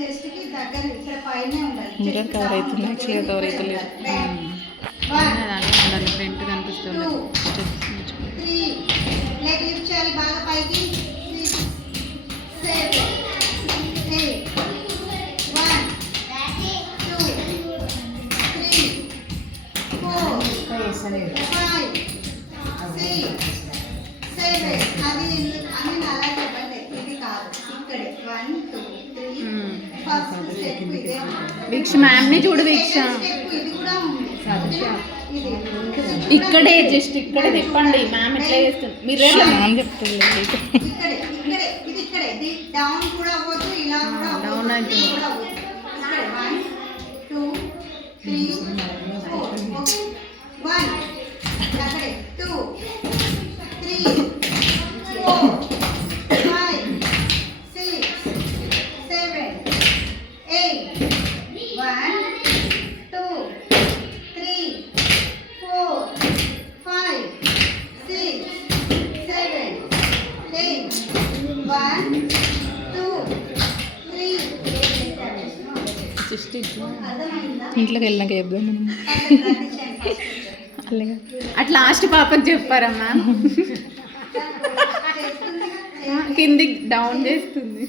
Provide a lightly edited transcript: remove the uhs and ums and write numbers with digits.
చెస్ట్కి దగ్గర ఇక్కడ పైనే ఉండాలి. మిర్రర్ కవర్ అవుతుంది, యాక్చువల్గా కవర్ అవుతలేదు. ఉండాలి, ఫ్రంట్ కనిపిస్తుంది. 3 లెగ్ లిఫ్ట్ చేయాలి బాగా పైకి. 7 8 1 2 3 4 5 6 7 అది అన్ని అలా చెప్పండి. ఇది కాదు, ఇక్కడే 1 2 3 ఫస్ట్ స్టెప్ ఇదే. వీక్ష మ్యామ్ని చూడు వీక్ష, ఇది కూడా ఉంది. ఇక్కడే జస్ట్ ఇక్కడే తిప్పండి. మ్యామ్ ఎట్లా చేస్తుంది మీరు మ్యామ్ చెప్తుంది. ఇక్కడే ఇక్కడే ఇది ఇక్కడే ఇది డౌన్ కూడా అవ్వదు, ఇలా కూడా డౌన్ అవుతుంది. ఇక్కడే 1 2 3 4 1 అక్కడే 2 3 4 5 6 7 8 1 2 3 4 5 6 7 8 1 2 3 జస్ట్ ఇంట్లోకి వెళ్ళినాక చెప్దాం మనం. అలాగే అట్లా లాస్ట్ పాపకి చెప్పారా మ్యామ్? కిందికి డౌన్ చేస్తుంది.